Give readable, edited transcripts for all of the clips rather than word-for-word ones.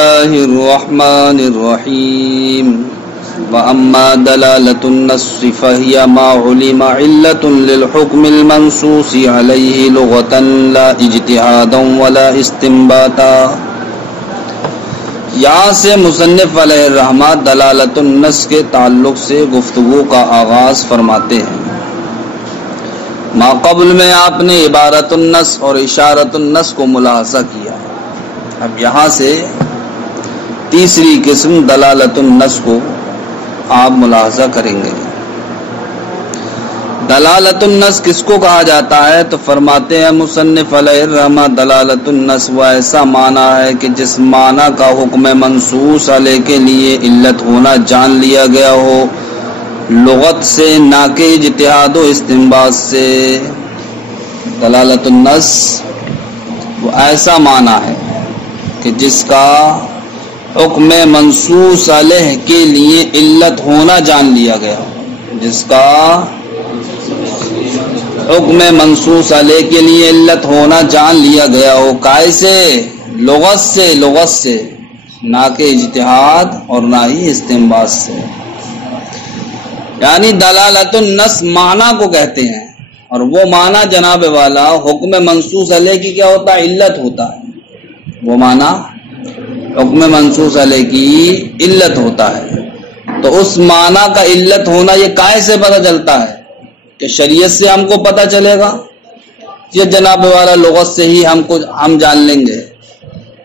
الله الرحمن الرحيم وأما دلالة النص فهي ما علم علة للحكم المنصوص عليه لغة لا اجتهادا ولا استنباطا. یہاں سے مصنف علیہ الرحمہ دلالت النص کے تعلق سے گفتگو کا آغاز فرماتے ہیں. ما قبل میں آپ نے عبارت النص اور اشارت النص کو ملاحظہ کیا. اب یہاں سے تیسری قسم دلالت النص کو آپ ملاحظہ کریں گے. دلالت النص کس کو کہا جاتا ہے؟ تو فرماتے ہیں مصنف علیہ الرحمہ دلالت النص وہ ایسا معنی ہے کہ جس معنی کا حکم منصوص علیہ کے لیے علت ہونا جان لیا گیا ہو لغت سے نہ کہ اجتہاد و استنباط سے. دلالت النص وہ ایسا معنی ہے کہ جس کا حکم منصوص علیہ کے لیے علت ہونا جان لیا گیا ہو. جس کا حکم منصوص علیہ کے لیے علت ہونا جان لیا گیا ہو. کیسے؟ لغت سے نہ کہ اجتہاد اور نہ ہی استنباط سے. یعنی دلالت النص معنی کو کہتے ہیں اور وہ معنی جناب والا حکم منصوص علیہ کی کیا ہوتا ہے؟ علت ہوتا ہے. وہ معنی حکم منصوص علیہ کی علت ہوتا ہے. تو اس معنی کا علت ہونا یہ کائے سے پتہ چلتا ہے؟ کہ شریعت سے ہم کو پتہ چلے گا یہ جناب والا لغت سے ہی ہم جان لیں گے.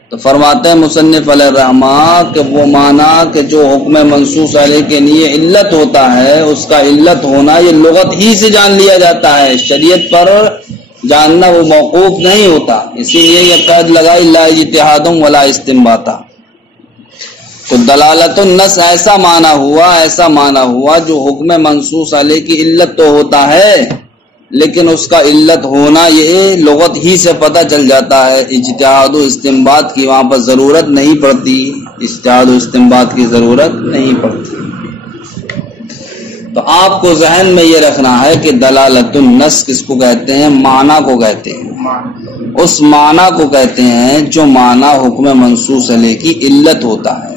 تو فرماتے ہیں مصنف علیہ الرحمہ کہ وہ معنی کہ جو حکم منصوص علیہ کے لیے علت ہوتا ہے اس کا علت ہونا یہ لغت ہی سے جان لیا جاتا ہے. شریعت پر جاننا وہ موقوف نہیں ہوتا. اسی لیے یہ قید لگائی لا اجتہاد ولا استنباطا. تو دلالت النص ایسا معنی ہوا جو حکم منصوص علیہ کی علت تو ہوتا ہے لیکن اس کا علت ہونا یہ لغت ہی سے پتہ چل جاتا ہے. اجتہاد و استنباط کی وہاں پر ضرورت نہیں پڑتی. اجتہاد و استنباط کی ضرورت نہیں پڑتی. تو آپ کو ذہن میں یہ رکھنا ہے کہ دلالت النص کس کو کہتے ہیں؟ معنی کو کہتے ہیں. اس معنی کو کہتے ہیں جو معنی حکم منصوص علیہ کی علت ہوتا ہے.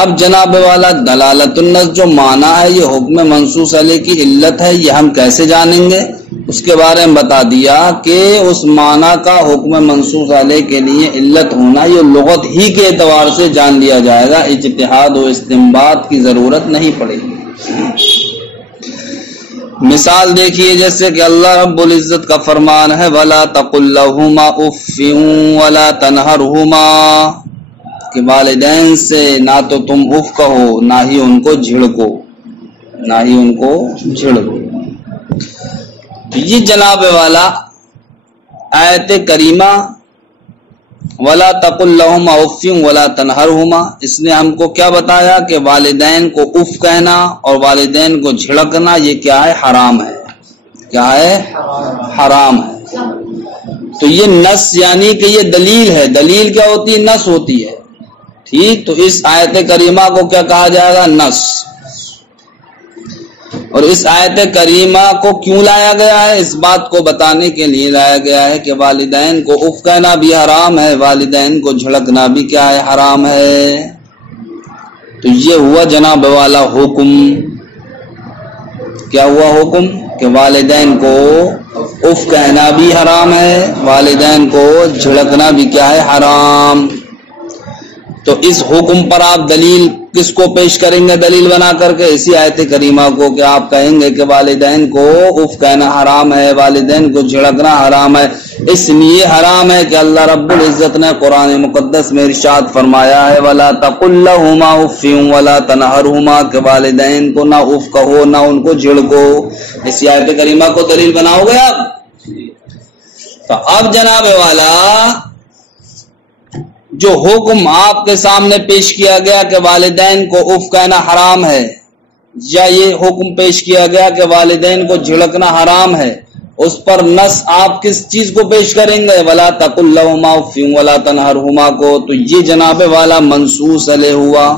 اب جناب والا دلالت النص جو معنی ہے یہ حکم منصوص علیہ کی علت ہے. یہ ہم کیسے جانیں گے؟ اس کے بارے میں بتا دیا کہ اس معنی کا حکم منصوص علیہ کے لیے علت ہونا یہ لغت ہی کے اعتبار سے جان لیا جائے گا. اجتہاد و استنباط کی ضرورت نہیں پڑے گی. مثال دیکھیے جیسے کہ اللہ رب العزت کا فرمان ہے وَلَا تَقُلْ لَهُمَا اُفٍّ وَلَا تَنْهَرْهُمَا کہ والدین سے نہ تو تم اف کہو نہ ہی ان کو جھڑکو. یہ جناب والا آیت کریمہ وَلَا تَقُلْ لَهُمَا اُفٍّ وَلَا تَنْهَرْهُمَا اس نے ہم کو کیا بتایا کہ والدین کو اف کہنا اور والدین کو جھڑکنا یہ کیا ہے؟ حرام ہے. کیا ہے؟ حرام ہے. تو یہ نص یعنی کہ یہ دلیل ہے. دلیل کیا ہوتی ہے؟ نص ہوتی ہے. ٹھیک. تو اس آیت کریمہ کو کیا کہا جائے گا؟ نص. اور اس آیت کریمہ کو کیوں لایا گیا ہے؟ اس بات کو بتانے کے لیے لایا گیا ہے کہ والدین کو اف کہنا بھی حرام ہے, والدین کو جھڑکنا بھی کیا ہے؟ حرام ہے. تو یہ ہوا جناب والا حکم. کیا ہوا حکم؟ کہ والدین کو اف کہنا بھی حرام ہے, والدین کو جھڑکنا بھی کیا ہے؟ حرام. تو اس حکم پر آپ دلیل کس کو پیش کریں گے دلیل بنا کر کے؟ اسی آیت کریمہ کو کہ آپ کہیں گے کہ والدین کو اف کہنا حرام ہے, والدین کو جھڑکنا حرام ہے. اس لیے حرام ہے کہ اللہ رب العزت نے قرآن مقدس میں ارشاد فرمایا ہے وَلَا تَقُلْ لَهُمَا اُفٍّ وَلَا تَنْهَرْهُمَا کہ والدین کو نہ اف کہو نہ ان کو جھڑکو. اسی آیت کریمہ کو دلیل بناؤ گے آپ. تو اب جناب والا جو حکم آپ کے سامنے پیش کیا گیا کہ والدین کو اف کہنا حرام ہے, یا یہ حکم پیش کیا گیا کہ والدین کو جھڑکنا حرام ہے, اس پر نص آپ کس چیز کو پیش کریں گے؟ وَلَا تَقُلْ لَهُمَا اُفٍّ وَلَا تَنْهَرْهُمَا کو. تو یہ جناب والا منصوص علیہ ہوا.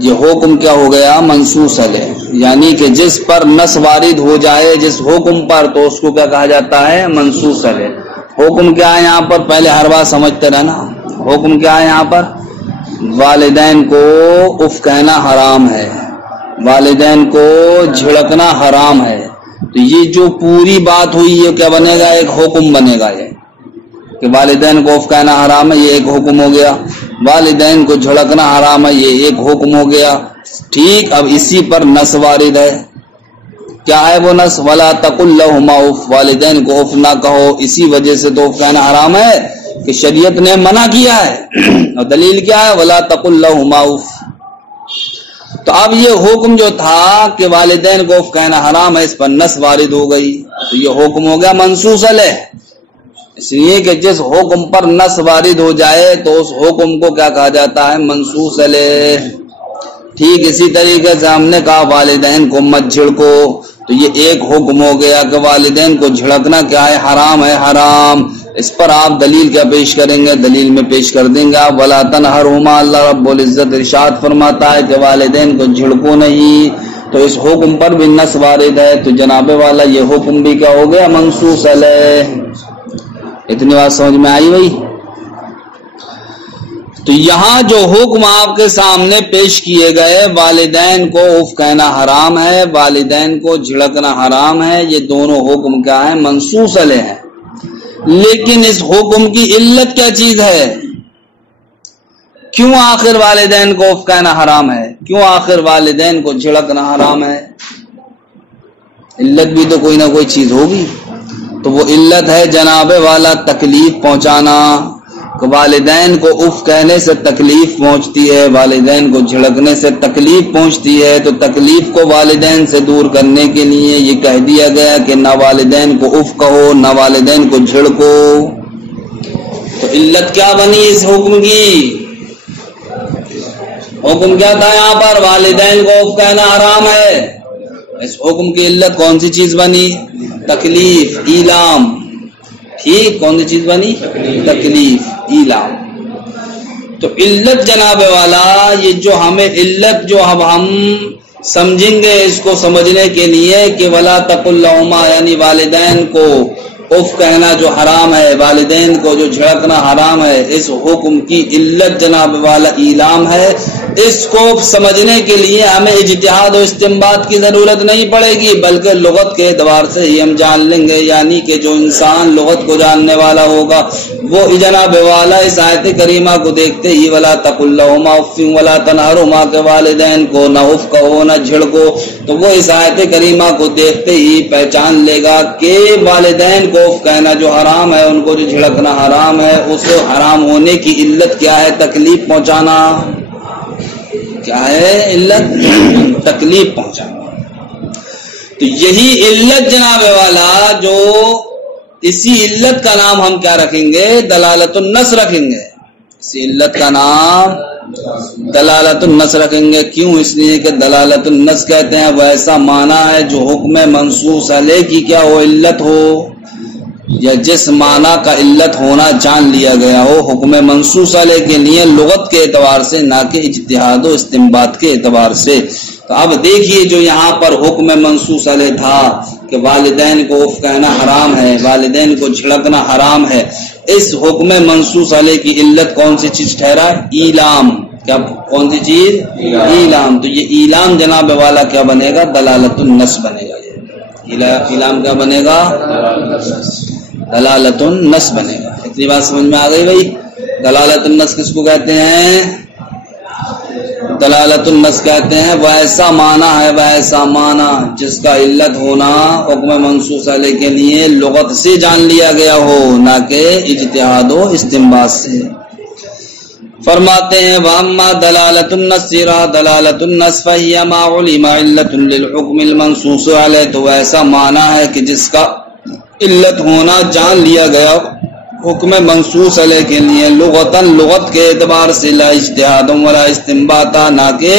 یہ حکم کیا ہو گیا؟ منصوص علیہ. یعنی کہ جس پر نص وارد ہو جائے جس حکم پر تو اس کو کیا کہا جاتا ہے؟ منصوص علیہ. حکم کیا ہے یہاں پر؟ پہلے ہر بات سمجھتے رہنا. حکم کیا ہے یہاں پر؟ والدین کو اف کہنا حرام ہے، والدین کو جھڑکنا حرام ہے. تو یہ جو پوری بات ہوئی یہ کیا بنے گا؟ ایک حکم بنے گا. یہ کہ والدین کو اف کہنا حرام ہے یہ ایک حکم ہو گیا، والدین کو جھڑکنا حرام ہے یہ ایک حکم ہو گیا. ٹھیک، اب اسی پر نص وارد ہے. کیا ہے وہ نص؟ وَلَا تَقُلْ لَهُمَا اف، والدین کو اف نہ کہو. اسی وجہ سے تو اف کہنا حرام ہے کہ شریعت نے منع کیا ہے. اور دلیل کیا ہے؟ وَلَا تَقُلْ لَهُمَا اف. تو اب یہ حکم جو تھا کہ والدین کو اف کہنا حرام ہے، اس پر نص وارد ہو گئی، تو یہ حکم ہو گیا منصوص علیہ. اس لیے کہ جس حکم پر نص وارد ہو جائے تو اس حکم کو کیا کہا جاتا ہے؟ منصوص علیہ. ٹھیک اسی طریقے سے ہم نے کہا والدین کو مت جھڑکو، تو یہ ایک حکم ہو گیا کہ والدین کو جھڑکنا کیا ہے؟ حرام ہے، حرام. اس پر آپ دلیل کیا پیش کریں گے؟ دلیل میں پیش کر دیں گے آپ وَلَا تَنْهَرْهُمَا. اللہ رب العزت ارشاد فرماتا ہے کہ والدین کو جھڑکو نہیں، تو اس حکم پر بھی نص وارد ہے. تو جناب والا یہ حکم بھی کیا ہو گیا؟ منصوص علیہ. اتنی بات سمجھ میں آئی بھائی؟ تو یہاں جو حکم آپ کے سامنے پیش کیے گئے، والدین کو اف کہنا حرام ہے، والدین کو جھڑکنا حرام ہے، یہ دونوں حکم کیا ہیں؟ منصوص علیہ ہیں. لیکن اس حکم کی علت کیا چیز ہے؟ کیوں آخر والدین کو اف کہنا حرام ہے؟ کیوں آخر والدین کو جھڑکنا حرام ہے؟ علت بھی تو کوئی نہ کوئی چیز ہوگی. تو وہ علت ہے جناب والا تکلیف پہنچانا، کہ والدین کو اف کہنے سے تکلیف پہنچتی ہے، والدین کو جھڑکنے سے تکلیف پہنچتی ہے. تو تکلیف کو والدین سے دور کرنے کے لیے یہ کہہ دیا گیا کہ نہ والدین کو اف کہو نہ والدین کو جھڑکو. تو علت کیا بنی اس حکم کی؟ حکم کیا تھا یہاں پر؟ والدین کو اف کہنا حرام ہے. اس حکم کی علت کون سی چیز بنی؟ تکلیف، ایلام. ٹھیک، کون سی چیز بنی؟ تکلیف، ایلام. تو علت جناب والا یہ جو ہمیں علت جو اب ہم سمجھیں گے اس کو سمجھنے کے لیے کہ وَلَا تَقُلْ لَهُمَا، یعنی والدین کو اف کہنا جو حرام ہے، والدین کو جو جھڑکنا حرام ہے، اس حکم کی علت جناب والا ایلام ہے. اس کو سمجھنے کے لیے ہمیں اجتہاد و استنباط کی ضرورت نہیں پڑے گی، بلکہ لغت کے اعتبار سے ہی ہم جان لیں گے. یعنی کہ جو انسان لغت کو جاننے والا ہوگا وہ جناب والا اس آیت کریمہ کو دیکھتے ہی وَلَا تَقُلْ لَهُمَا اُفٍّ وَلَا تَنْهَرْهُمَا، کہ والدین کو نہ اف کہو نہ جھڑکو. تو وہ اس آیت کریمہ کو دیکھتے ہی پہچان لے گا کہ والدین کو اف کہنا جو حرام ہے، ان کو جو جھڑکنا حرام ہے، اس حرام ہونے کی علت کیا ہے؟ تکلیف پہنچانا. کیا ہے علت؟ تکلیف پہنچانا. تو یہی علت جناب والا، جو اسی علت کا نام ہم کیا رکھیں گے؟ دلالت النص رکھیں گے. اسی علت کا نام دلالت النص رکھیں گے. کیوں؟ اس لیے کہ دلالت النص کہتے ہیں وہ ایسا معنی ہے جو حکم منصوص علیہ کی کیا ہو؟ علت ہو، یا جس معنی کا علت ہونا جان لیا گیا ہو حکم منصوص علیہ کے لیے لغت کے اعتبار سے، نہ کہ اجتہاد و استنباط کے اعتبار سے. تو اب دیکھیے جو یہاں پر حکم منصوص علیہ تھا کہ والدین کو اف کہنا حرام ہے، والدین کو جھڑکنا حرام ہے، اس حکم منصوص علیہ کی علت کون سی چیز ٹھہرا؟ ایلام. کیا کون سی چیز؟ ایلام. تو یہ ایلام جناب والا کیا بنے گا؟ دلالت النص بنے گا. ایلام کیا بنے گا؟ دلالت النص بنے گا. اتنی بات سمجھ میں آ گئی بھائی؟ دلالت النص کس کو کہتے ہیں؟ دلالت النص کہتے ہیں وہ ایسا معنی ہے، وہ ایسا معنی جس کا علت ہونا حکم منصوص علیہ کے لیے لغت سے جان لیا گیا ہو، نہ کہ اجتہاد و استنباط سے. فرماتے ہیں وَأَمَّا دَلَالَةُ النَّصِّ دَلَالَةُ النَّصِّ فَهِيَ مَا عُلِمَ عِلَّةٌ لِلْحُكْمِ الْمَنصُوصِ عَلَيْهِ. تو ایسا معنی ہے کہ جس کا علت ہونا جان لیا گیا حکم منصوص علیہ کے لیے لغتاً، لغت کے اعتبار سے، لا اجتہاد ولا استنباط، نہ کہ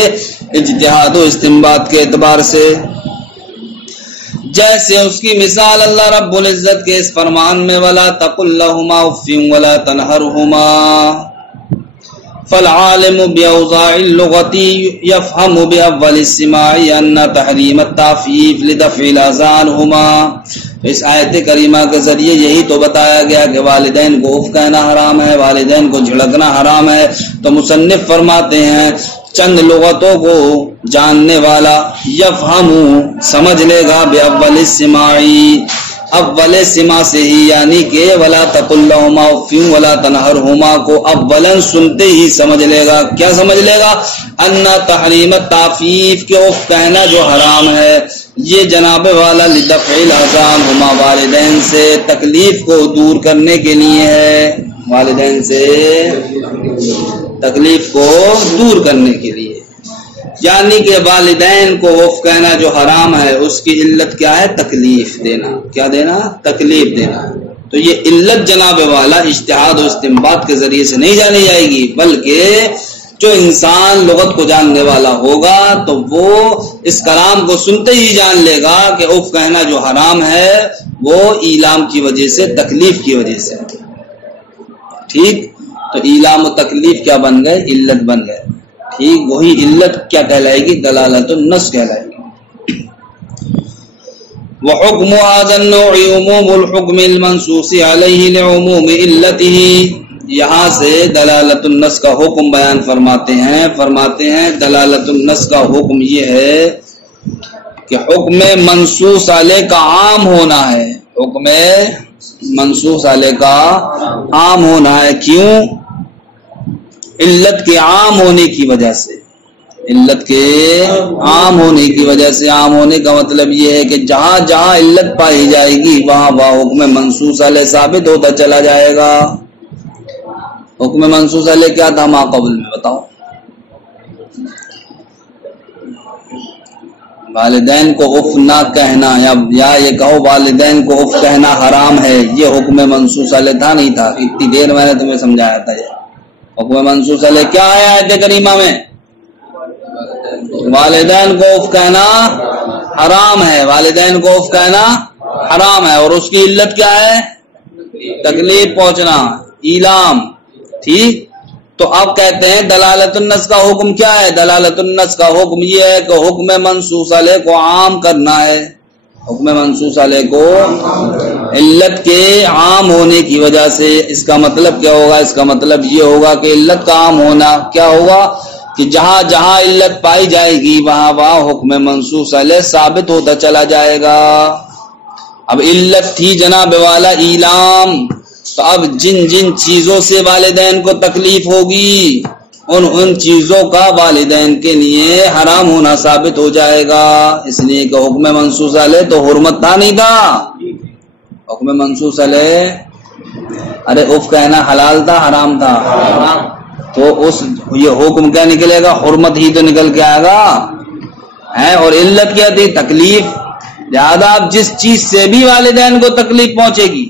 اجتہاد و استنباط کے اعتبار سے. جیسے اس کی مثال اللہ رب العزت کے اس فرمان میں وَلَا تَقُلْ لَهُمَا اُفٍّ وَلَا تَنْهَرْهُمَا. فالعالم بأوضاع اللغة يفهم بأول السماع أن تحريم التعفيف لدفع الأذى عنهما. اس آیت کریمہ کے ذریعے یہی تو بتایا گیا کہ والدین کو اف کہنا حرام ہے، والدین کو جھڑکنا حرام ہے. تو مصنف فرماتے ہیں چند لغتوں کو جاننے والا یفہم سمجھ لے گا بأول السماع، اول سما سے ہی، یعنی کہ ولا تقل لهما اف ولا تنهرهما کو اولا سنتے ہی سمجھ لے گا. کیا سمجھ لے گا؟ ان تحریم التعفیف کے اف کہنا جو حرام ہے یہ جناب والا لدفع الاذى عنهما والدین سے تکلیف کو دور کرنے کے لیے ہے، والدین سے تکلیف کو دور کرنے کے لیے. یعنی کہ والدین کو اف کہنا جو حرام ہے اس کی علت کیا ہے؟ تکلیف دینا. کیا دینا؟ تکلیف دینا. تو یہ علت جناب والا اجتہاد و استنباط کے ذریعے سے نہیں جانی جائے گی، بلکہ جو انسان لغت کو جاننے والا ہوگا تو وہ اس کلام کو سنتے ہی جان لے گا کہ اف کہنا جو حرام ہے وہ ایلام کی وجہ سے، تکلیف کی وجہ سے. ٹھیک، تو ایلام و تکلیف کیا بن گئے؟ علت بن گئے. ٹھیک، وہی علت کیا کہلائے گی؟ دلالت النص کہلائے گی. وحکم هذا النوع عموم الحکم المنصوص علیہ لعموم علته. یہاں سے دلالت النص کا حکم بیان فرماتے ہیں دلالت النص کا حکم یہ ہے کہ حکم منصوص علیہ کا عام ہونا ہے. حکم منصوص علیہ کا عام ہونا ہے. کیوں؟ علت کے عام ہونے کی وجہ سے. علت کے عام ہونے کی وجہ سے. عام ہونے کا مطلب یہ ہے کہ جہاں جہاں علت پائی جائے گی وہاں وہاں حکم منصوص علیہ ثابت ہوتا چلا جائے گا. حکم منصوص علیہ کیا تھا ما قبل میں؟ بتاؤ. والدین کو اف نہ کہنا، یا یہ کہو والدین کو اف کہنا حرام ہے، یہ حکم منصوص علیہ تھا نہیں تھا؟ اتنی دیر میں نے تمہیں سمجھایا تھا. یہ حکم منصوص علیہ کیا ہے آیت کریمہ میں؟ والدین کو اف کہنا حرام ہے، والدین کو اف کہنا حرام ہے، اور اس کی علت کیا ہے؟ تکلیف پہنچنا، ایلام. ٹھیک، تو اب کہتے ہیں دلالت النص کا حکم کیا ہے؟ دلالت النص کا حکم یہ ہے کہ حکم منصوص علیہ کو عام کرنا ہے. حکم منصوص علیہ کو علت کے عام ہونے کی وجہ سے. اس کا مطلب کیا ہوگا؟ اس کا مطلب یہ ہوگا کہ علت کا عام ہونا کیا ہوگا کہ جہاں جہاں علت پائی جائے گی وہاں وہاں حکم منصوص علیہ ثابت ہوتا چلا جائے گا. اب علت تھی جناب والا ایلام، تو اب جن جن چیزوں سے والدین کو تکلیف ہوگی ان چیزوں کا والدین کے لیے حرام ہونا ثابت ہو جائے گا. اس لیے کہ حکم منصوص علیہ تو حرمت تھا نہیں تھا. حکم منصوص علیہ ارے اف کہنا حلال تھا حرام تھا؟ تو اس یہ حکم کیا نکلے گا؟ حرمت ہی تو نکل کے آئے گا ہے. اور علت کیا تھی؟ تکلیف. لہذا اب جس چیز سے بھی والدین کو تکلیف پہنچے گی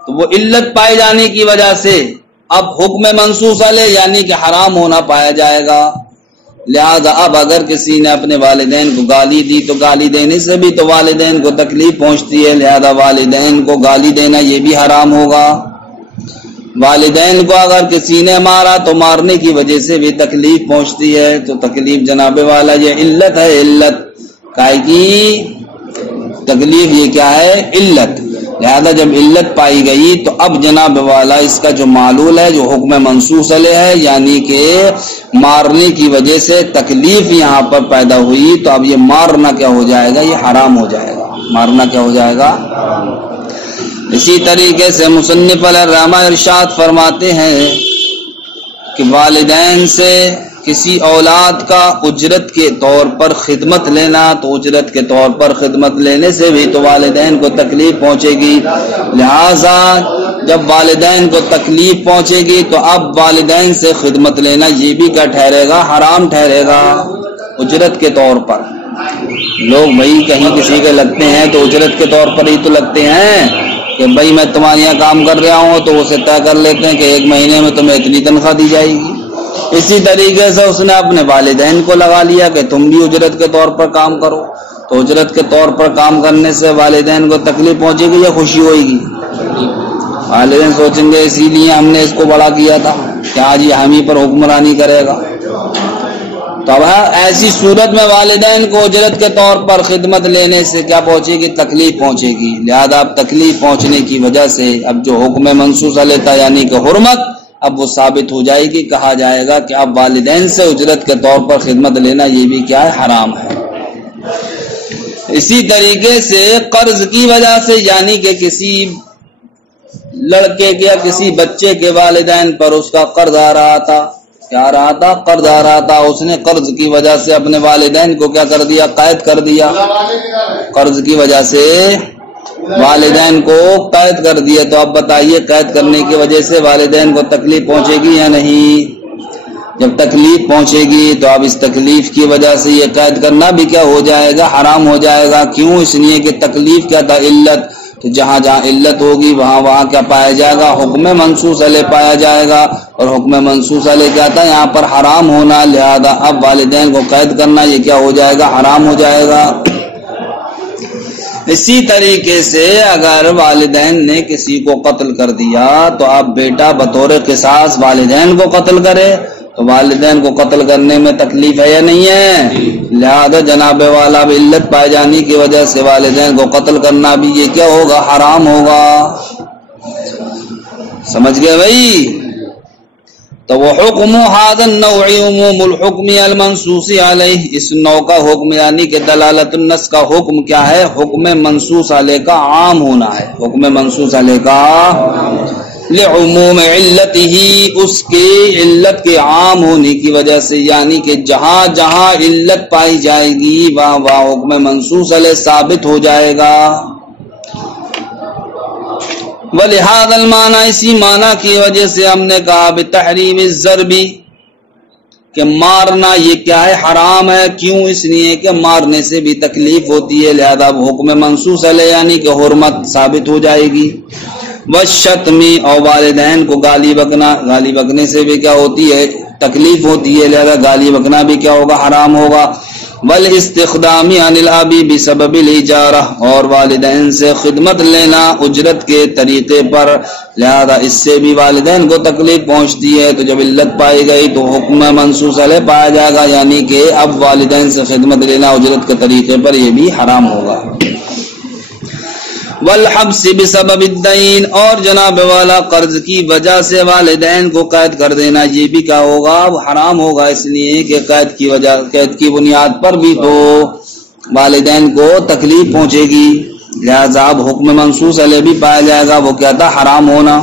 تو وہ علت پائے جانے کی وجہ سے اب حکم منصوص علیہ یعنی کہ حرام ہونا پایا جائے گا. لہذا اب اگر کسی نے اپنے والدین کو گالی دی تو گالی دینے سے بھی تو والدین کو تکلیف پہنچتی ہے، لہذا والدین کو گالی دینا یہ بھی حرام ہوگا. والدین کو اگر کسی نے مارا تو مارنے کی وجہ سے بھی تکلیف پہنچتی ہے. تو تکلیف جناب والا یہ علت ہے. علت کائے کی تکلیف یہ کیا ہے؟ علت. لہذا جب علت پائی گئی تو اب جناب والا اس کا جو معلول ہے جو حکم منصوص علیہ ہے یعنی کہ مارنے کی وجہ سے تکلیف یہاں پر پیدا ہوئی تو اب یہ مارنا کیا ہو جائے گا؟ یہ حرام ہو جائے گا. مارنا کیا ہو جائے گا؟ اسی طریقے سے مصنف علیہ الرحمہ ارشاد فرماتے ہیں کہ والدین سے کسی اولاد کا اجرت کے طور پر خدمت لینا، تو اجرت کے طور پر خدمت لینے سے بھی تو والدین کو تکلیف پہنچے گی. لہذا جب والدین کو تکلیف پہنچے گی تو اب والدین سے خدمت لینا یہ بھی کیا ٹھہرے گا؟ حرام ٹھہرے گا. اجرت کے طور پر لوگ بھائی کہیں کسی کے لگتے ہیں تو اجرت کے طور پر ہی تو لگتے ہیں کہ بھائی میں تمہارے یہاں کام کر رہا ہوں، تو اسے طے کر لیتے ہیں کہ ایک مہینے میں تمہیں اتنی تنخواہ دی جائے گی. اسی طریقے سے اس نے اپنے والدین کو لگا لیا کہ تم بھی اجرت کے طور پر کام کرو. تو اجرت کے طور پر کام کرنے سے والدین کو تکلیف پہنچے گی یا خوشی ہوئے گی؟ والدین سوچیں گے اسی لیے ہم نے اس کو بڑا کیا تھا. کہ آج یہ ہم ہی پر حکمرانی کرے گا. تو اب ایسی صورت میں والدین کو اجرت کے طور پر خدمت لینے سے کیا پہنچے گی؟ تکلیف پہنچے گی. لہذا اب تکلیف پہنچنے کی وجہ سے اب جو حکم منصوص علیہ تھا یعنی کہ حرمت، اب وہ ثابت ہو جائے گی. کہا جائے گا کہ اب والدین سے اجرت کے طور پر خدمت لینا یہ بھی کیا ہے؟ حرام ہے. اسی طریقے سے قرض کی وجہ سے یعنی کہ کسی لڑکے کے یا کسی بچے کے والدین پر اس کا قرض آ رہا تھا، کیا آ رہا تھا؟ قرض آ رہا تھا. اس نے قرض کی وجہ سے اپنے والدین کو کیا کر دیا؟ قید کر دیا. قرض کی وجہ سے والدین کو قید کر دیا. تو اب بتائیے قید کرنے کی وجہ سے والدین کو تکلیف پہنچے گی یا نہیں؟ جب تکلیف پہنچے گی تو اب اس تکلیف کی وجہ سے یہ قید کرنا بھی کیا ہو جائے گا؟ حرام ہو جائے گا. کیوں؟ اس لیے کہ تکلیف کیا تھا؟ علت. تو جہاں جہاں علت ہوگی وہاں کیا پایا جائے گا؟ حکم منصوص علیہ پایا جائے گا. اور حکم منصوص علیہ کیا تھا؟ یہاں پر حرام ہونا. لہذا اب والدین کو قید کرنا یہ کیا ہو جائے گا؟ حرام ہو جائے گا. اسی طریقے سے اگر والدین نے کسی کو قتل کر دیا تو اب بیٹا بطور قصاص والدین کو قتل کرے تو والدین کو قتل کرنے میں تکلیف ہے یا نہیں ہے؟ لہذا جناب والا اب علت پائے جانے کی وجہ سے والدین کو قتل کرنا بھی یہ کیا ہوگا؟ حرام ہوگا. سمجھ گئے بھائی؟ تو وہ حکم هذا النوع عموم الحکم المنصوص علیہ، اس نوع کا حکم یعنی کہ دلالت النص کا حکم کیا ہے؟ حکم منصوص علیہ کا عام ہونا ہے. حکم منصوص علیہ کا لعموم علتہ، اس کی علت کے عام ہونے کی وجہ سے، یعنی کہ جہاں جہاں علت پائی جائے گی وہاں وہاں حکم منصوص علیہ ثابت ہو جائے گا. وَلِهَذَا الْمَعْنَى، اسی معنی کی وجہ سے ہم نے کہا بتحریم الضرب، کہ مارنا یہ کیا ہے؟ حرام ہے. کیوں؟ اس لیے کہ مارنے سے بھی تکلیف ہوتی ہے. لہذا حکم منصوص علیہ یعنی کہ حرمت ثابت ہو جائے گی. والشتم، اور والدین کو گالی بکنا، گالی بکنے سے بھی کیا ہوتی ہے؟ تکلیف ہوتی ہے. لہذا گالی بکنا بھی کیا ہوگا؟ حرام ہوگا. والاستخدام عن الاب بسبب الاجارہ، اور والدین سے خدمت لینا اجرت کے طریقے پر، لہذا اس سے بھی والدین کو تکلیف پہنچتی ہے. تو جب علت پائی گئی تو حکم منصوص علیہ پایا جائے گا، یعنی کہ اب والدین سے خدمت لینا اجرت کے طریقے پر یہ بھی حرام ہوگا. والحبس بسبب الدین، اور جناب والا قرض کی وجہ سے والدین کو قید کر دینا یہ بھی کیا ہوگا؟ وہ حرام ہوگا. اس لیے کہ قید کی بنیاد پر بھی تو والدین کو تکلیف پہنچے گی. لہذا اب حکم منصوص علیہ بھی پایا جائے گا، وہ کیا تھا؟ حرام ہونا.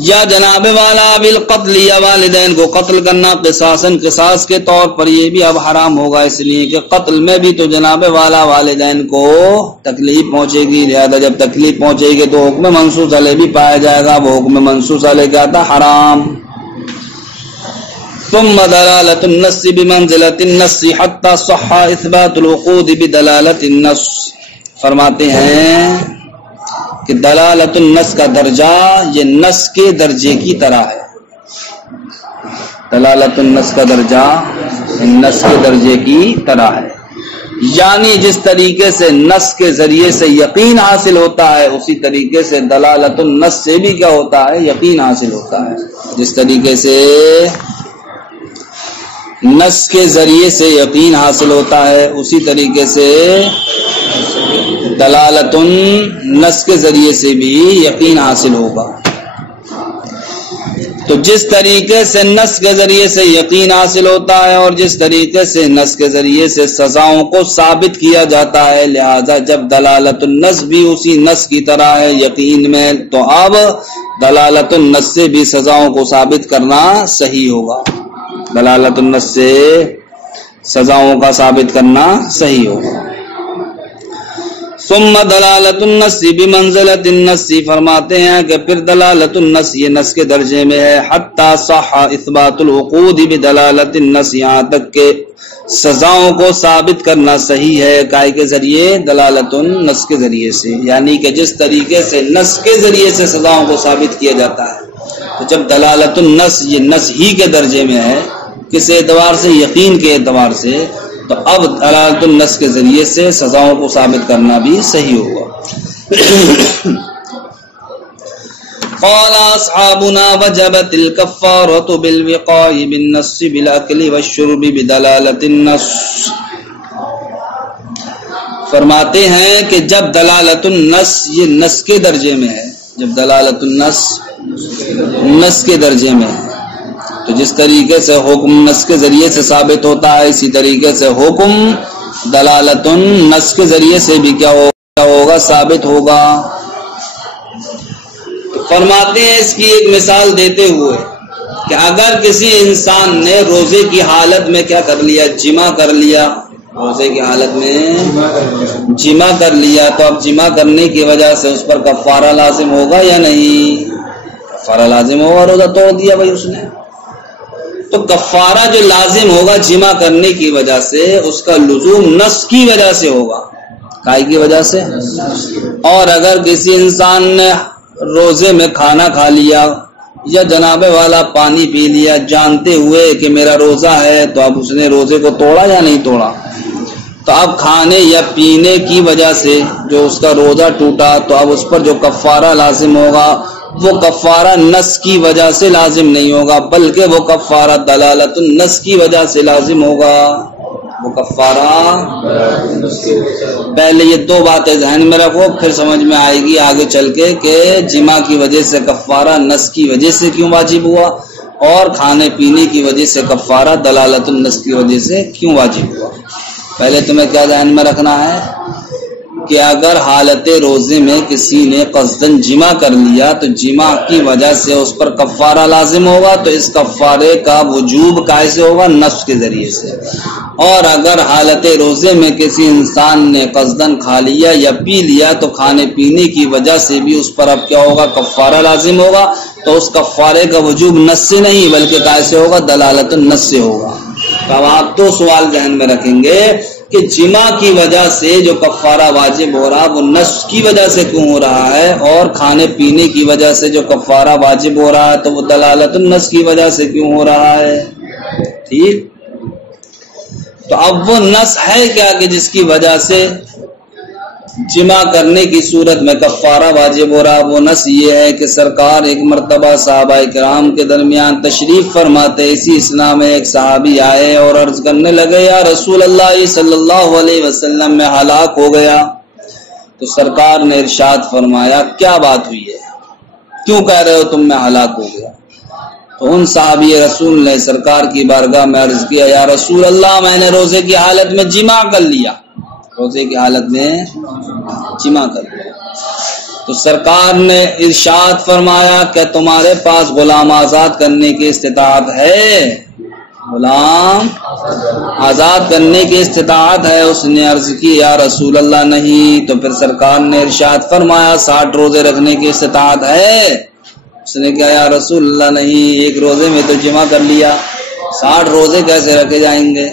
یا جناب والا بالقتل، یا والدین کو قتل کرنا قصاصاً، قصاص کے طور پر یہ بھی اب حرام ہوگا. اس لیے کہ قتل میں بھی تو جناب والا والدین کو تکلیف پہنچے گی. لہذا جب تکلیف پہنچے گی تو حکم منصوص علیہ بھی پایا جائے گا، وہ حکم منصوص علیہ کیا تھا؟ حرام. ثم دلالة النص بمنزلة النص حتى صح اثبات العقود بدلالة النص، فرماتے ہیں کہ دلالت النص کا درجہ یہ نص کے درجے کی طرح ہے. دلالت النص کا درجہ نص کے درجے کی طرح ہے، یعنی جس طریقے سے نص کے ذریعے سے یقین حاصل ہوتا ہے اسی طریقے سے دلالت النص سے بھی کیا ہوتا ہے؟ یقین حاصل ہوتا ہے. جس طریقے سے نص کے ذریعے سے یقین حاصل ہوتا ہے اسی طریقے سے دلالت النص کے ذریعے سے بھی یقین حاصل ہوگا. تو جس طریقے سے نص کے ذریعے سے یقین حاصل ہوتا ہے اور جس طریقے سے نص کے ذریعے سے سزاؤں کو ثابت کیا جاتا ہے، لہذا جب دلالت النص بھی اسی نص کی طرح ہے یقین میں، تو اب دلالت النص سے بھی سزاؤں کو ثابت کرنا صحیح ہوگا. دلالت النص سے سزاؤں کا ثابت کرنا صحیح ہوگا. ثم دلالت النص بمنزلۃ النص، فرماتے ہیں کہ پھر دلالت النص یہ نص کے درجے میں ہے. حتی صح اثبات العقود بدلالت النص، یہاں تک کہ سزاؤں کو ثابت کرنا صحیح ہے. کائے کے ذریعے؟ دلالت النص کے ذریعے سے، یعنی کہ جس طریقے سے نص کے ذریعے سے سزاؤں کو ثابت کیا جاتا ہے. تو جب دلالت النص یہ نص ہی کے درجے میں ہے، کس اعتبار سے؟ یقین کے اعتبار سے، تو اب دلالت النص کے ذریعے سے سزاؤں کو ثابت کرنا بھی صحیح ہوگا. قال اصحابنا وجبت الكفارة بالوقاء بالنص بالاكل والشرب بدلالة النص. فرماتے ہیں کہ جب دلالت النص، یہ نص کے درجے میں ہے، جب دلالت النص نص کے درجے میں ہے، تو جس طریقے سے حکم نص کے ذریعے سے ثابت ہوتا ہے، اسی طریقے سے حکم دلالت النص کے ذریعے سے بھی کیا ہوگا؟ ثابت ہوگا. فرماتے ہیں اس کی ایک مثال دیتے ہوئے کہ اگر کسی انسان نے روزے کی حالت میں کیا کر لیا؟ جمع کر لیا. روزے کی حالت میں جمع کر لیا، تو اب جمع کرنے کی وجہ سے اس پر کفارہ لازم ہوگا یا نہیں؟ کفارہ لازم ہوگا، روزہ توڑ دیا بھائی اس نے. تو کفارہ جو لازم ہوگا جمع کرنے کی وجہ سے، اس کا لزوم نص کی وجہ سے ہوگا. کائی کی وجہ سے؟ اور اگر کسی انسان نے روزے میں کھانا کھا لیا یا جنابے والا پانی پی لیا جانتے ہوئے کہ میرا روزہ ہے، تو اب اس نے روزے کو توڑا یا نہیں توڑا؟ تو اب کھانے یا پینے کی وجہ سے جو اس کا روزہ ٹوٹا، تو اب اس پر جو کفارہ لازم ہوگا وہ کفارہ نص کی وجہ سے لازم نہیں ہوگا، بلکہ وہ کفارہ دلالت النص کی وجہ سے لازم ہوگا. وہ کفارہ، پہلے یہ دو باتیں ذہن میں رکھو، پھر سمجھ میں آئے گی آگے چل کے کہ جمع کی وجہ سے کفارہ نص کی وجہ سے کیوں واجب ہوا، اور کھانے پینے کی وجہ سے کفارہ دلالت النص کی وجہ سے کیوں واجب ہوا. پہلے تمہیں کیا ذہن میں رکھنا ہے کہ اگر حالت روزے میں کسی نے قصدن جمع کر لیا تو جمع کی وجہ سے اس پر کفارہ لازم ہوگا، تو اس کفارے کا وجوب کیسے ہوگا؟ نص کے ذریعے سے. اور اگر حالت روزے میں کسی انسان نے قصدن کھا لیا یا پی لیا تو کھانے پینے کی وجہ سے بھی اس پر اب کیا ہوگا؟ کفارہ لازم ہوگا. تو اس کفارے کا وجوب نص سے نہیں بلکہ کیسے ہوگا؟ دلالت النص سے ہوگا. تو اب آپ دو سوال ذہن میں رکھیں گے کہ جمع کی وجہ سے جو کفارہ واجب ہو رہا وہ نص کی وجہ سے کیوں ہو رہا ہے، اور کھانے پینے کی وجہ سے جو کفارہ واجب ہو رہا ہے تو وہ دلالت النص کی وجہ سے کیوں ہو رہا ہے. ٹھیک، تو اب وہ نص ہے کیا کہ جس کی وجہ سے جمع کرنے کی صورت میں کفارہ واجب ہو رہا؟ وہ نص یہ ہے کہ سرکار ایک مرتبہ صحابہ کرام کے درمیان تشریف فرماتے، اسی اسنا میں ایک صحابی آئے اور عرض کرنے لگے یا رسول اللہ صلی اللہ علیہ وسلم میں ہلاک ہو گیا. تو سرکار نے ارشاد فرمایا کیا بات ہوئی ہے، کیوں کہہ رہے ہو تم میں ہلاک ہو گیا؟ تو ان صحابی رسول نے سرکار کی بارگاہ میں عرض کیا یا رسول اللہ میں نے روزے کی حالت میں جمع کر لیا، روزے کی حالت میں جمع کر لیا. تو سرکار نے ارشاد فرمایا کہ تمہارے پاس غلام آزاد کرنے کی استطاعت ہے؟ غلام آزاد کرنے کی استطاعت ہے؟ اس نے عرض کی یا رسول اللہ نہیں. تو پھر سرکار نے ارشاد فرمایا 60 روزے رکھنے کی استطاعت ہے؟ اس نے کہا یا رسول اللہ نہیں، ایک روزے میں تو جمع کر لیا، 60 روزے کیسے رکھے جائیں گے؟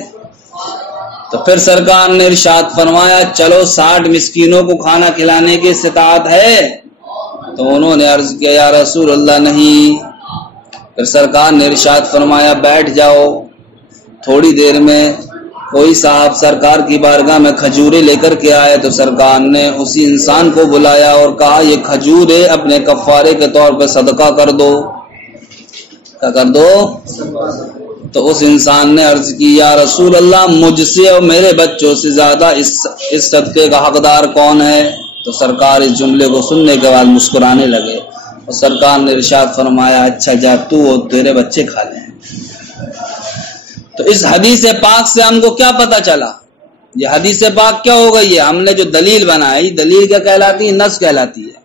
تو پھر سرکار نے ارشاد فرمایا چلو 60 مسکینوں کو کھانا کھلانے کی استطاعت ہے؟ تو انہوں نے عرض کیا یا رسول اللہ نہیں. پھر سرکار نے ارشاد فرمایا بیٹھ جاؤ. تھوڑی دیر میں کوئی صاحب سرکار کی بارگاہ میں کھجورے لے کر کے آئے، تو سرکار نے اسی انسان کو بلایا اور کہا یہ کھجورے اپنے کفارے کے طور پر صدقہ کر دو. کیا کر دو؟ تو اس انسان نے عرض کی یا رسول اللہ مجھ سے اور میرے بچوں سے زیادہ اس صدقے کا حقدار کون ہے؟ تو سرکار اس جملے کو سننے کے بعد مسکرانے لگے اور سرکار نے ارشاد فرمایا اچھا جا تو اور تیرے بچے کھا لیں. تو اس حدیث پاک سے ہم کو کیا پتا چلا؟ یہ حدیث پاک کیا ہو گئی ہے؟ ہم نے جو دلیل بنائی، دلیل کیا کہلاتی ہے؟ نص کہلاتی ہے.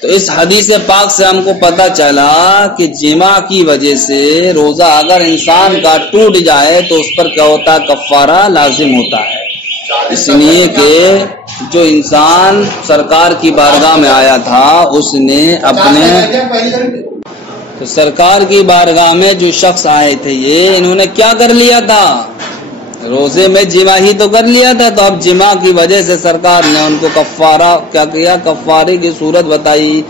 تو اس حدیث پاک سے ہم کو پتا چلا کہ جمع کی وجہ سے روزہ اگر انسان کا ٹوٹ جائے تو اس پر کیا ہوتا ہے؟ کفارہ لازم ہوتا ہے. اس لیے کہ جو انسان سرکار کی بارگاہ میں آیا تھا اس نے اپنے تو سرکار کی بارگاہ میں جو شخص آئے تھے یہ انہوں نے کیا کر لیا تھا؟ روزے میں جمع ہی تو کر لیا تھا. تو اب جمع کی وجہ سے سرکار نے ان کو کفارہ کیا کیا؟ کفارے کی صورت بتائی.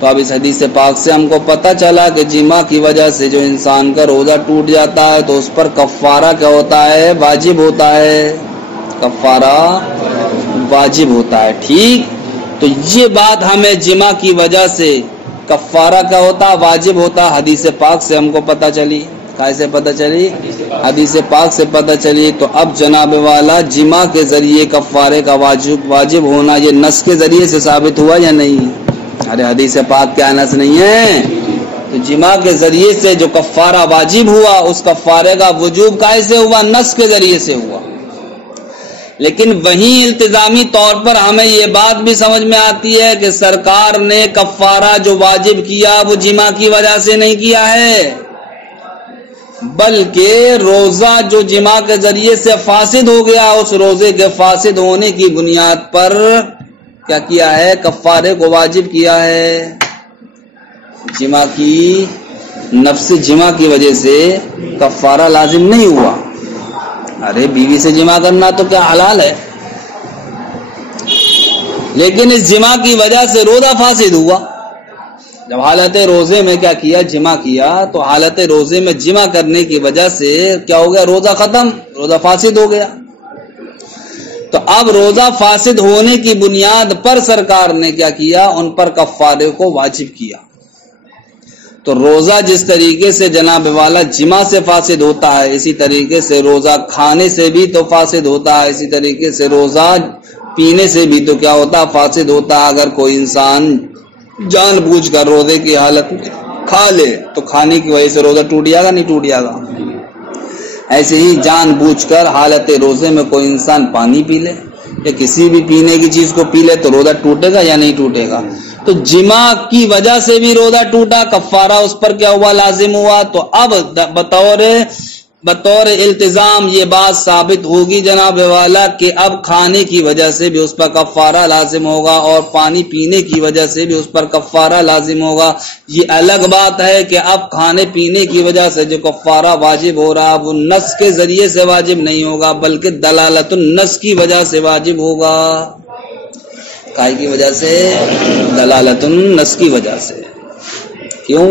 تو اب اس حدیث پاک سے ہم کو پتا چلا کہ جمع کی وجہ سے جو انسان کا روزہ ٹوٹ جاتا ہے تو اس پر کفارہ کیا ہوتا ہے؟ واجب ہوتا ہے. کفارہ واجب ہوتا ہے. ٹھیک، تو یہ بات ہمیں جمع کی وجہ سے کفارہ کیا ہوتا؟ واجب ہوتا. حدیث پاک سے ہم کو پتہ چلی. کیسے پتہ چلی؟ حدیث پاک سے پتہ چلی. تو اب جناب والا جماع کے ذریعے کفارے کا واجب ہونا یہ نص کے ذریعے سے ثابت ہوا یا نہیں؟ ارے حدیث پاک کیا نص نہیں ہے؟ تو جماع کے ذریعے سے جو کفارہ واجب ہوا اس کفارے کا وجوب کیسے ہوا؟ نص کے ذریعے سے ہوا. لیکن وہیں التزامی طور پر ہمیں یہ بات بھی سمجھ میں آتی ہے کہ سرکار نے کفارہ جو واجب کیا وہ جماع کی وجہ سے نہیں کیا ہے، بلکہ روزہ جو جماع کے ذریعے سے فاسد ہو گیا اس روزے کے فاسد ہونے کی بنیاد پر کیا کیا ہے؟ کفارے کو واجب کیا ہے. جماع کی نفس جماع کی وجہ سے کفارہ لازم نہیں ہوا. ارے بیوی سے جماع کرنا تو کیا حلال ہے، لیکن اس جماع کی وجہ سے روزہ فاسد ہوا. جب حالت روزے میں کیا کیا؟ جماع کیا. تو حالت روزے میں جماع کرنے کی وجہ سے کیا ہو گیا؟ روزہ ختم، روزہ فاسد ہو گیا. تو اب روزہ فاسد ہونے کی بنیاد پر سرکار نے کیا کیا؟ ان پر کفارے کو واجب کیا. تو روزہ جس طریقے سے جناب والا جماع سے فاسد ہوتا ہے اسی طریقے سے روزہ کھانے سے بھی تو فاسد ہوتا ہے، اسی طریقے سے روزہ پینے سے بھی تو کیا ہوتا ہے؟ فاسد ہوتا ہے. اگر کوئی انسان جان بوجھ کر روزے کی حالت میں کھا لے تو کھانے کی وجہ سے روزہ ٹوٹ جائے گا نہیں ٹوٹ جائے گا؟ ایسے ہی جان بوجھ کر حالت روزے میں کوئی انسان پانی پی لے یا کسی بھی پینے کی چیز کو پی لے تو روزہ ٹوٹے گا یا نہیں ٹوٹے گا؟ تو جماع کی وجہ سے بھی روزہ ٹوٹا، کفارہ اس پر کیا ہوا؟ لازم ہوا. تو اب بطور التزام یہ بات ثابت ہوگی جناب والا کہ اب کھانے کی وجہ سے بھی اس پر کفارہ لازم ہوگا اور پانی پینے کی وجہ سے بھی اس پر کفارہ لازم ہوگا. یہ الگ بات ہے کہ اب کھانے پینے کی وجہ سے جو کفارہ واجب ہو رہا وہ نص کے ذریعے سے واجب نہیں ہوگا بلکہ دلالت النص کی وجہ سے واجب ہوگا. کائی کی وجہ سے؟ دلالت النص کی وجہ سے. کیوں؟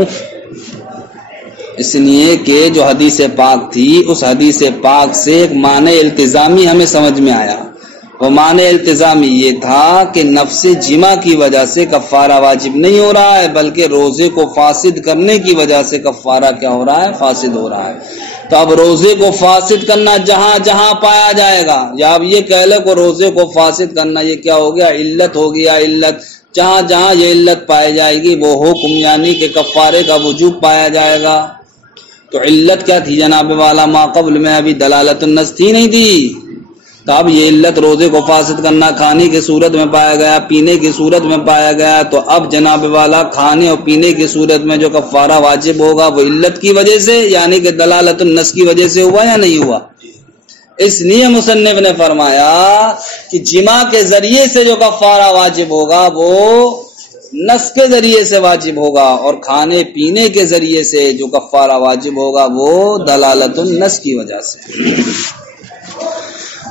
اس لیے کہ جو حدیث پاک تھی اس حدیث پاک سے ایک معنی التزامی ہمیں سمجھ میں آیا. وہ معنی التزامی یہ تھا کہ نفس جماع کی وجہ سے کفارہ واجب نہیں ہو رہا ہے بلکہ روزے کو فاسد کرنے کی وجہ سے کفارہ کیا ہو رہا ہے؟ فاسد ہو رہا ہے. تو اب روزے کو فاسد کرنا جہاں جہاں پایا جائے گا، یا اب یہ کہہ لے کہ روزے کو فاسد کرنا یہ کیا ہو گیا؟ علت ہو گیا. علت جہاں جہاں یہ علت پائی جائے گی وہ حکم یعنی کہ کفارے کا وجوب پایا جائے گا. تو علت کیا تھی جناب والا؟ ما قبل میں ابھی دلالت النص تھی نہیں تھی. تو اب یہ علت روزے کو فاسد کرنا کھانے کی صورت میں پایا گیا، پینے کی صورت میں پایا گیا. تو اب جناب والا کھانے اور پینے کی صورت میں جو کفارہ واجب ہوگا وہ علت کی وجہ سے یعنی کہ دلالت النص کی وجہ سے ہوا یا نہیں ہوا؟ اس لیے مصنف نے فرمایا کہ جماع کے ذریعے سے جو کفارہ واجب ہوگا وہ نص کے ذریعے سے واجب ہوگا اور کھانے پینے کے ذریعے سے جو کفارہ واجب ہوگا وہ دلالت النص کی وجہ سے.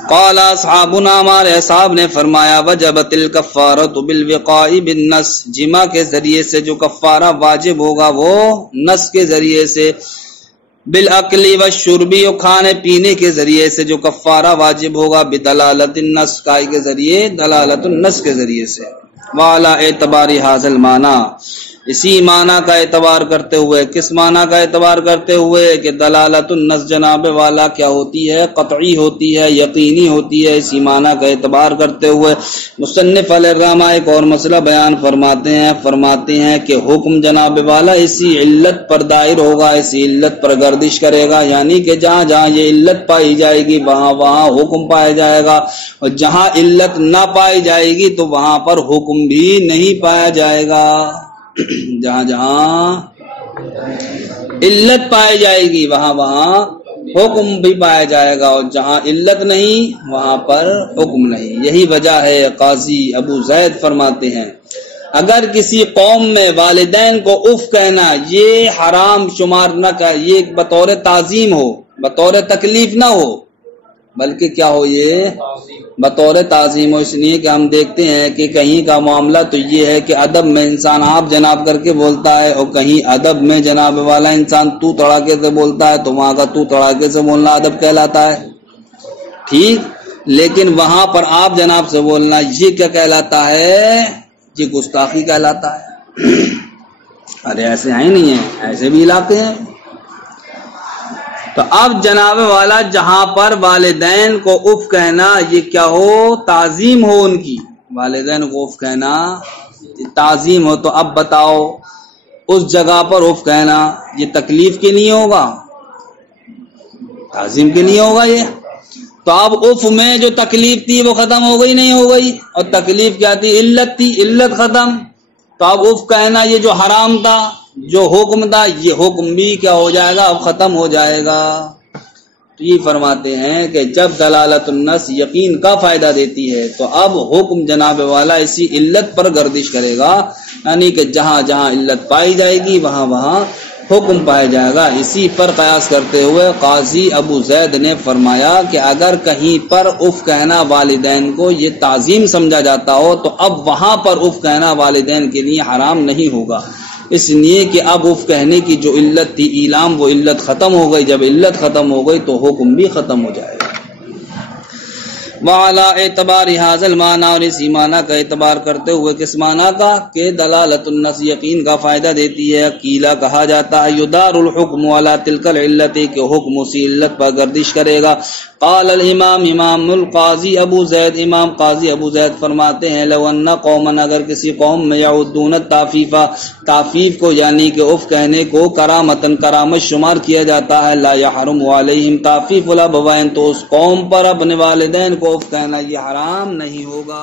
قال اصحابنا، ہمارے اصحاب نے فرمایا وجبت الکفارۃ بالوقاء بالنص، جماع کے ذریعے سے جو کفارہ واجب ہوگا وہ نص کے ذریعے سے، بالاکل والشرب، اور کھانے پینے کے ذریعے سے جو کفارہ واجب ہوگا بدلالت النص، کائی کے ذریعے دلالت النص کے ذریعے سے. وعلی اعتبار ھذا المعنی، اسی معنی کا اعتبار کرتے ہوئے، کس معنی کا اعتبار کرتے ہوئے کہ دلالت النص جناب والا کیا ہوتی ہے؟ قطعی ہوتی ہے، یقینی ہوتی ہے. اسی معنی کا اعتبار کرتے ہوئے مصنف علیہ الرحمہ ایک اور مسئلہ بیان فرماتے ہیں کہ حکم جناب والا اسی علت پر دائر ہوگا، اسی علت پر گردش کرے گا، یعنی کہ جہاں جہاں یہ علت پائی جائے گی وہاں وہاں حکم پایا جائے گا، اور جہاں علت نہ پائی جائے گی تو وہاں پر حکم بھی نہیں پایا جائے گا. جہاں جہاں علت پائی جائے گی وہاں وہاں حکم بھی پایا جائے گا، اور جہاں علت نہیں وہاں پر حکم نہیں. یہی وجہ ہے قاضی ابو زید فرماتے ہیں اگر کسی قوم میں والدین کو اف کہنا یہ حرام شمار نہ کر، یہ بطور تعظیم ہو، بطور تکلیف نہ ہو، بلکہ کیا ہو؟ یہ بطور تعظیم ہو. اس لیے کہ ہم دیکھتے ہیں کہ کہیں کا معاملہ تو یہ ہے کہ ادب میں انسان آپ جناب کر کے بولتا ہے، اور کہیں ادب میں جناب والا انسان تو تڑاکے سے بولتا ہے، تو وہاں کا تو تڑاکے سے بولنا ادب کہلاتا ہے. ٹھیک، لیکن وہاں پر آپ جناب سے بولنا یہ کیا کہلاتا ہے؟ یہ گستاخی کہلاتا ہے. ارے ایسے ہیں نہیں ہیں، ایسے بھی علاقے ہیں۔ تو اب جناب والا جہاں پر والدین کو اف کہنا یہ کیا ہو، تعظیم ہو ان کی، والدین کو اف کہنا تعظیم ہو، تو اب بتاؤ اس جگہ پر اف کہنا یہ تکلیف کے لیے ہوگا، تعظیم کے لیے ہوگا یہ؟ تو اب اف میں جو تکلیف تھی وہ ختم ہو گئی نہیں ہو گئی؟ اور تکلیف کیا تھی؟ علت تھی، علت ختم۔ تو اب اف کہنا یہ جو حرام تھا، جو حکم تھا، یہ حکم بھی کیا ہو جائے گا؟ اب ختم ہو جائے گا۔ تو یہ فرماتے ہیں کہ جب دلالت النص یقین کا فائدہ دیتی ہے تو اب حکم جناب والا اسی علت پر گردش کرے گا، یعنی کہ جہاں جہاں علت پائی جائے گی وہاں وہاں حکم پایا جائے گا۔ اسی پر قیاس کرتے ہوئے قاضی ابو زید نے فرمایا کہ اگر کہیں پر اف کہنا والدین کو یہ تعظیم سمجھا جاتا ہو تو اب وہاں پر اف کہنا والدین کے لیے حرام نہیں ہوگا، اس لیے کہ اب اف کہنے کی جو علت تھی ایلام، وہ علت ختم ہو گئی۔ جب علت ختم ہو گئی تو حکم بھی ختم ہو جائے گا۔ وعلی اعتبار هذا المعنی، اور اسی معنی کا اعتبار کرتے ہوئے کس معنی کا کہ دلالت النص یقین کا فائدہ دیتی ہے، قیلا کہا جاتا ہے یدار الحکم علی تلک العلت، کہ حکم اسی علت پر گردش کرے گا۔ قال الامام امام القاضی ابو زید، امام قاضی ابو زید فرماتے ہیں لو ان قوما، اگر کسی قوم میں یعدون التعفیف، تعفیف کو یعنی کہ اف کہنے کو کرامتن کرامت شمار کیا جاتا ہے، لا یحرم علیہم تعفیف الابوین، تو اس قوم پر اپنے والدین کو اف کہنا یہ حرام نہیں ہوگا۔